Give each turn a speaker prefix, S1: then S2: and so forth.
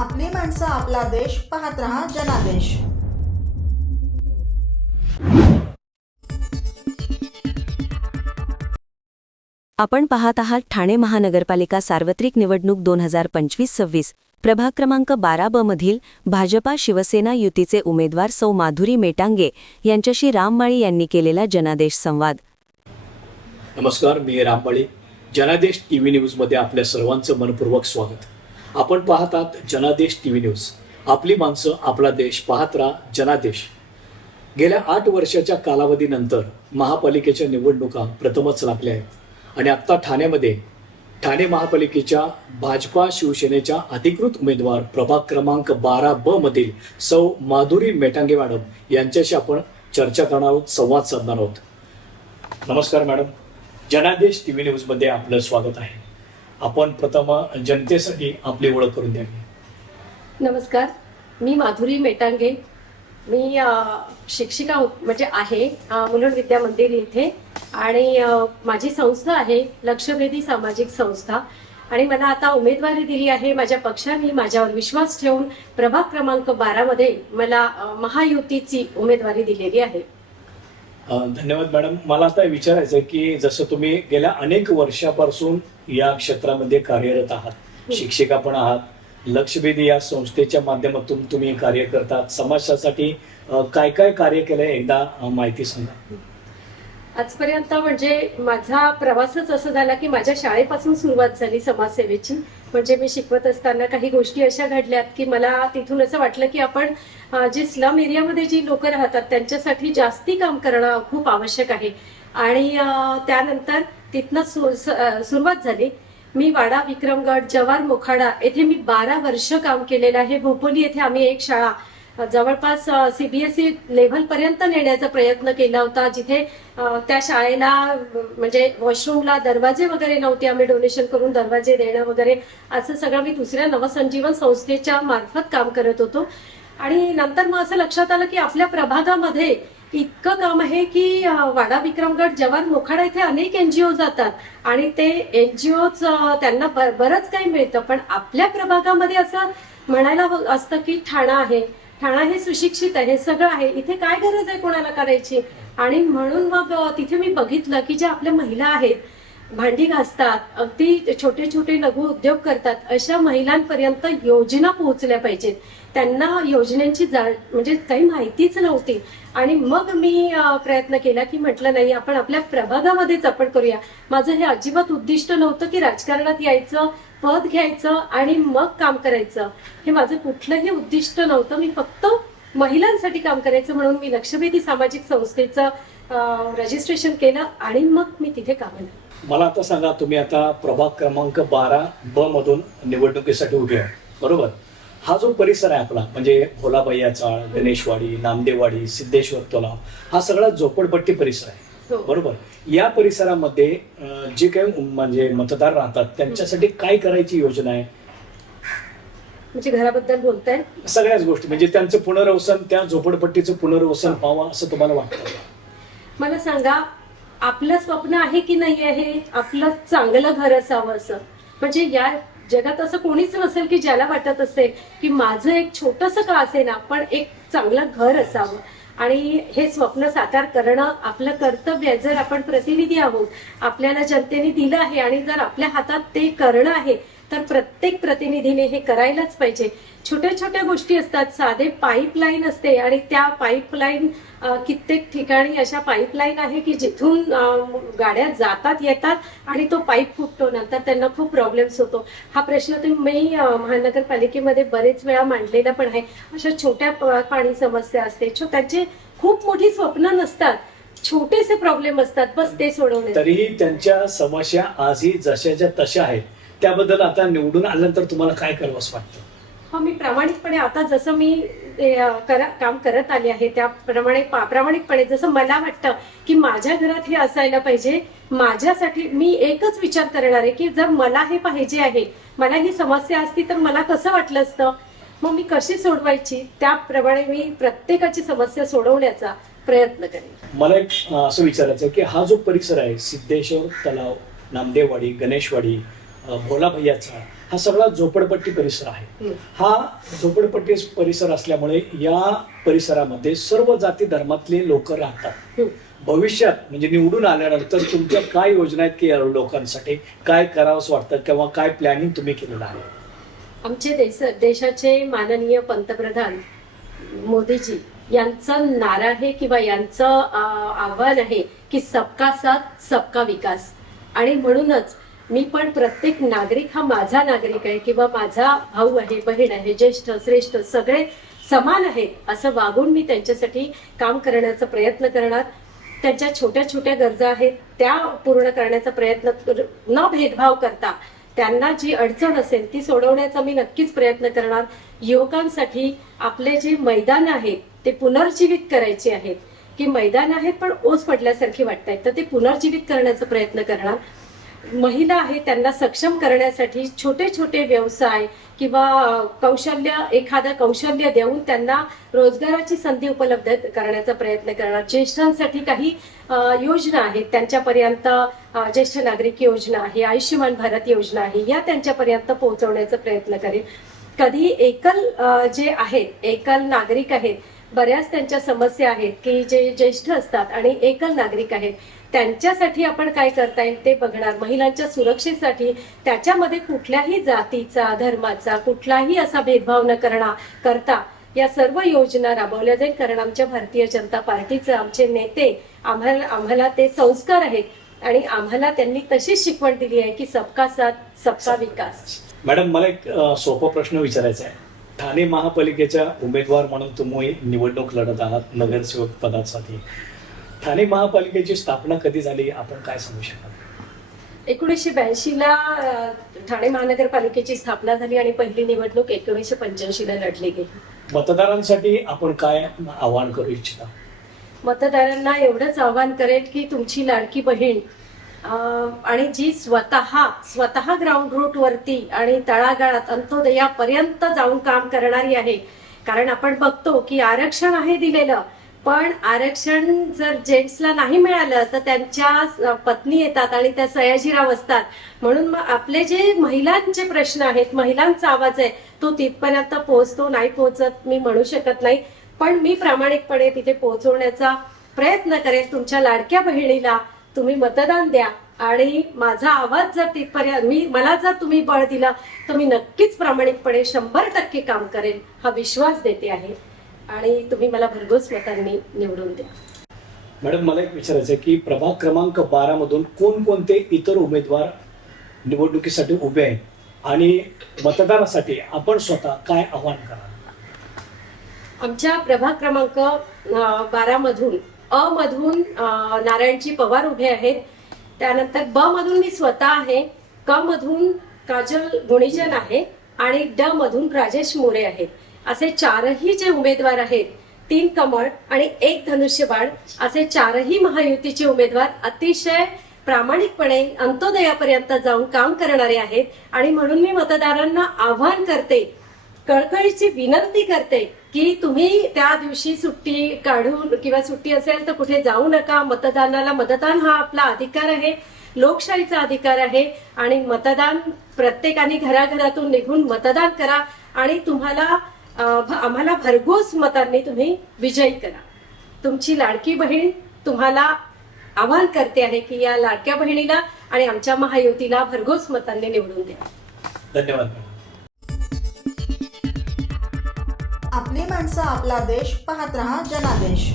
S1: आपली माणसं आपला देश पाहत रहा जनादेश.
S2: आपण पाहत आहात ठाणे महानगरपालिका सार्वत्रिक निवडणूक दोन हजार पंचवीस सव्वीस. प्रभाग क्रमांक बारा ब मधील भाजपा शिवसेना युतीचे उमेदवार सौ माधुरी मेटांगे यांच्याशी राममाळी यांनी केलेला जनादेश संवाद.
S3: नमस्कार मी रामबाळी जनादेश टी व्ही न्यूजमध्ये आपल्या सर्वांचं मनपूर्वक स्वागत. आपण पाहतात जनादेश टी व्ही न्यूज. आपली माणसं आपला देश पाहत राहा जनादेश. गेल्या आठ वर्षाच्या कालावधीनंतर महापालिकेच्या निवडणुका प्रथमच लागल्या आहेत. आणि आत्ता ठाण्यामध्ये ठाणे महापालिकेच्या भाजपा शिवसेनेच्या अधिकृत उमेदवार प्रभाग क्रमांक बारा ब मधील सौ माधुरी मेटांगे मॅडम यांच्याशी आपण चर्चा करणार आहोत संवाद साधणार आहोत. नमस्कार मॅडम. जनादेश टी व्ही न्यूजमध्ये आपलं स्वागत आहे. आपण प्रथम जनतेसाठी आपली ओळख करून द्यावी
S4: नमस्कार. मी माधुरी मेटांगे. मी शिक्षिका म्हणजे आहे मुलुंड विद्या मंदिर येथे आणि माझी संस्था आहे लक्षभेदी सामाजिक संस्था. आणि मला आता उमेदवारी दिली आहे माझ्या पक्षाने माझ्यावर विश्वास ठेवून प्रभाग क्रमांक बारामध्ये मला महायुतीची उमेदवारी दिलेली आहे.
S3: धन्यवाद मॅडम. मला आता विचारायचं आहे की जसं तुम्ही गेल्या अनेक वर्षापासून या क्षेत्रामध्ये कार्यरत आहात शिक्षिका पण आहात लक्षवेधी या संस्थेच्या माध्यमातून तुम्ही कार्य करतात. समाजासाठी काय काय कार्य केलंय? एकदा माहिती सांगा.
S4: आजपर्यंत म्हणजे माझा प्रवासच असं झाला की माझ्या शाळेपासून सुरुवात झाली समाजसेवेची. म्हणजे मी शिकवत असताना काही गोष्टी अशा घडल्यात की मला तिथून असं वाटलं की आपण जे स्लम एरियामध्ये जी लोक राहतात त्यांच्यासाठी जास्ती काम करणं खूप आवश्यक आहे. आणि त्यानंतर तिथनं सु- सुरुवात झाली. मी वाडा विक्रमगड जवार मोखाडा येथे मी बारा वर्ष काम केलेलं आहे. भोपोली येथे आम्ही एक शाळा जवळपास सीबीएसई लेव्हल पर्यंत नेण्याचा प्रयत्न केला होता जिथे त्या शाळेला म्हणजे वॉशरूमला दरवाजे वगैरे नव्हते आम्ही डोनेशन करून दरवाजे देणं वगैरे असं सगळं मी दुसऱ्या नवसंजीवन संस्थेच्या मार्फत काम करत होतो. आणि नंतर मग असं लक्षात आलं की आपल्या प्रभागामध्ये इतकं काम आहे की वाडा विक्रमगड जवान मोखाडा इथे अनेक एनजीओ जातात. आणि ते एनजीओ त्यांना बरंच काही मिळतं. पण आपल्या प्रभागामध्ये असं म्हणायला हो-, असतं की ठाणा आहे. ठाणा हे सुशिक्षित आहे हे सगळं आहे. इथे काय गरज आहे कोणाला करायची? आणि म्हणून मग तिथे मी बघितलं की ज्या आपल्या महिला आहेत भांडी घासतात अगदी छोटे छोटे लघु उद्योग करतात अशा महिलांपर्यंत योजना पोहोचल्या पाहिजेत. त्यांना योजनेची जा म्हणजे काही माहितीच नव्हती. आणि मग मी प्रयत्न केला की म्हटलं नाही आपण आपल्या प्रभागामध्येच आपण करूया. माझं हे अजिबात उद्दिष्ट नव्हतं की राजकारणात यायचं पद घ्यायचं आणि मग काम करायचं. हे माझं कुठलंही उद्दिष्ट नव्हतं. मी फक्त महिलांसाठी काम करायचं म्हणून मी लक्षवेधी सामाजिक संस्थेचं रजिस्ट्रेशन केलं आणि मग मी तिथे कामाला
S3: मला आता सांगा तुम्ही आता प्रभाग क्रमांक बारा ब मधून निवडणुकीसाठी उभे आहे बरोबर? हा जो परिसर आहे आपला म्हणजे भोलाबाई चाळ गणेशवाडी नामदेववाडी सिद्धेश्वर तलाव हा सगळा झोपडपट्टी परिसर आहे.
S4: हो.
S3: बरोबर? या परिसरामध्ये जे काही म्हणजे मतदार राहतात त्यांच्यासाठी काय करायची योजना आहे?
S4: म्हणजे घराबद्दल बोलताय?
S3: सगळ्याच गोष्टी म्हणजे त्यांचं पुनर्वसन त्या झोपडपट्टीचं पुनर्वसन व्हावं असं तुम्हाला वाटतं?
S4: मला सांगा आपलं स्वप्न आहे की नाही आहे? आपलं चांगलं घर असावं असं. म्हणजे या जगात असं कोणीच नसेल की ज्याला वाटत असेल की माझं एक छोटस का असे ना पण एक चांगलं घर असावं. आणि हे स्वप्न साकार करणं आपलं कर्तव्य आहे. जर आपण प्रतिनिधी आहोत आपल्याला जनतेने दिलं आहे आणि जर आपल्या हातात ते करणं आहे तर प्रत्येक प्रतिनिधीने हे करायलाच पाहिजे. छोट्या छोट्या गोष्टी असतात. साधे पाईपलाईन असते आणि त्या पाईपलाईन कित्येक ठिकाणी अशा पाईपलाईन आहे की जिथून गाड्या जातात येतात आणि तो पाईप फुटतो. नंतर त्यांना खूप प्रॉब्लेम्स होतो. हा प्रश्न तुम्ही मी महानगरपालिकेमध्ये बरेच वेळा मांडलेला पण आहे. अशा छोट्या पाणी समस्या असते. छो- त्यांचे खूप मोठी स्वप्न नसतात. छोटेसे प्रॉब्लेम असतात. बस ते सोडवणे
S3: तरीही त्यांच्या समस्या आजही जशाच्या तशा आहेत त्याबद्दल आता निवडून आल्यानंतर तुम्हाला काय करावं असं वाटतं?
S4: हा मी प्रामाणिकपणे आता जसं मी करा- काम करत आले आहे त्याप्रमाणे पा- प्रामाणिकपणे जसं मला वाटतं की माझ्या घरात हे असायला पाहिजे माझ्यासाठी मी एकच विचार करणार आहे की जर मला हे पाहिजे आहे मला ही समस्या असती तर मला कसं वाटलं असतं? मग मी कशी सोडवायची? त्याप्रमाणे मी प्रत्येकाची समस्या सोडवण्याचा प्रयत्न करेन.
S3: मला एक अं, असं विचारायचं आहे की हा जो परिसर आहे सिद्धेश्वर तलाव नामदेववाडी गणेशवाडी भोला भैयाचा हा सगळा झोपडपट्टी परिसर आहे.
S4: हं.
S3: झोपडपट्टी परिसर असल्यामुळे या परिसरामध्ये सर्व जाती धर्मातले लोक राहतात. भविष्यात म्हणजे निवडून आल्यानंतर तुमच्या काय योजना आहेत की या लोकांसाठी? काय करावंसं वाटतं किंवा काय प्लॅनिंग तुम्ही केलेलं आहे?
S4: आमचे देश देशाचे माननीय पंतप्रधान मोदीजी यांचं नारा आहे किंवा यांचं आव्हान आहे की सबका साथ सबका विकास. आणि म्हणूनच मी पण प्रत्येक नागरिक हा माझा नागरिक आहे किंवा माझा भाऊ आहे बहीण आहे ज्येष्ठ श्रेष्ठ सगळे समान आहेत असं वागून मी त्यांच्यासाठी काम करण्याचा प्रयत्न करणार. त्यांच्या छोट्या छोट्या गरजा आहेत त्या पूर्ण करण्याचा प्रयत्न न भेदभाव करता त्यांना जी अडचण असेल ती सोडवण्याचा मी नक्कीच प्रयत्न करणार. युवकांसाठी आपले जे मैदान आहेत ते पुनर्जीवित करायचे आहेत की मैदान आहेत पण ओस पडल्यासारखी वाटत आहेत तर ते पुनर्जीवित करण्याचा प्रयत्न करणार. महिला आहे त्यांना सक्षम करण्यासाठी छोटे छोटे व्यवसाय किंवा कौशल्य एखादं कौशल्य देऊन त्यांना रोजगाराची संधी उपलब्ध करण्याचा प्रयत्न करणार. ज्येष्ठांसाठी काही योजना आहेत. त्यांच्यापर्यंत ज्येष्ठ नागरिक योजना आहे आयुष्यमान भारत योजना आहे या त्यांच्यापर्यंत पोहोचवण्याचा प्रयत्न करेल कधी एकल जे आहेत एकल नागरिक आहेत बऱ्याच त्यांच्या समस्या आहेत की जे ज्येष्ठ असतात आणि एकल नागरिक आहेत. त्यांच्यासाठी आपण काय करता येईल ते बघणार. महिलांच्या सुरक्षेसाठी त्याच्यामध्ये कुठल्याही जातीचा धर्माचा कुठलाही असा भेदभाव न करणार करता या सर्व योजना राबवल्या जाईल. कारण आमच्या भारतीय जनता पार्टीचे आमचे नेते आम्हाला आम्हाला ते संस्कार आहेत. आणि आम्हाला त्यांनी तशीच शिकवण दिली आहे की सबका साथ सबका विकास.
S3: मॅडम मला एक सोपा प्रश्न विचारायचा आहे. ठाणे महापालिकेच्या उमेदवार म्हणून तुम्ही निवडणूक लढत आहात नगरसेवक पदासाठी. ठाणे महापालिकेची स्थापना कधी झाली? आपण काय सांगू शकाल
S4: एकोणीसशे ब्याऐंशी ला अ, ठाणे महानगरपालिकेची स्थापना झाली आणि पहिली निवडणूक एकोणीसशे पंच्याऐंशी ला लढली गेली.
S3: मतदारांसाठी आपण काय आवाहन करू इच्छिता?
S4: मतदारांना एवढंच आवाहन करेल की तुमची लाडकी बहीण आणि जी स्वतः स्वतः ग्राउंड रूट वरती आणि तळागाळात अंत्योदयापर्यंत जाऊन काम करणारी आहे. कारण आपण बघतो की आरक्षण आहे दिलेलं पण आरक्षण जर जेंट्सला नाही मिळालं तर त्यांच्या पत्नी येतात आणि त्या सयाजीराव असतात. म्हणून मग आपले जे महिलांचे प्रश्न आहेत महिलांचा आवाज आहे तो तिथपर्यंत पोहोचतो नाही पोहोचत मी म्हणू शकत नाही. पण मी प्रामाणिकपणे तिथे पोहोचवण्याचा प्रयत्न करेन. तुमच्या लाडक्या बहिणीला तुम्ही मतदान द्या आणि माझा आवाज जर तिथपर्यंत मी मला जर तुम्ही बळ दिला तर मी नक्कीच प्रामाणिकपणे शंभर टक्के काम करेन हा विश्वास देते आहे. आणि तुम्ही मला भरघोस मतांनी निवडून द्या.
S3: मॅडम मला एक विचारायचं आहे की प्रभाग क्रमांक बारा मधून कोणकोणते इतर उमेदवार निवडणुकीसाठी उभे आहेत? आणि मतदारासाठी आपण स्वतः काय आव्हान कराल?
S4: आमच्या प्रभाग क्रमांक बारा मधून अ मधून नारायणजी पवार उभे आहेत. त्यानंतर ब मधून मी स्वतः आहे क मधून काजल गुणीजन आहे आणि ड मधून राजेश मोरे आहेत. असे चारही जे उमेदवार आहेत तीन कमळ आणि एक धनुष्यबाण असे चारही महायुतीचे उमेदवार अतिशय प्रामाणिकपणे अंत्योदयापर्यंत जाऊन काम करणारे आहेत आणि म्हणून मी मतदारांना आव्हान करते कळकळीची विनंती करते की तुम्ही त्या दिवशी सुट्टी काढून किंवा सुट्टी असेल तर कुठे जाऊ नका. मतदानाला मतदान हा आपला अधिकार आहे. लोकशाहीचा अधिकार आहे. आणि मतदान प्रत्येकाने घराघरातून निघून मतदान करा. आणि तुम्हाला आम्हाला भरघोस मतांनी तुम्ही विजयी करा. तुमची लाडकी बहीण तुम्हाला आवाहन करते आहे की या लाडक्या बहिणीला आणि आमच्या महायुतीला भरघोस मतांनी निवडून द्या.
S3: धन्यवाद.
S1: आपली माणसं आपला देश पाहत रहा जनादेश.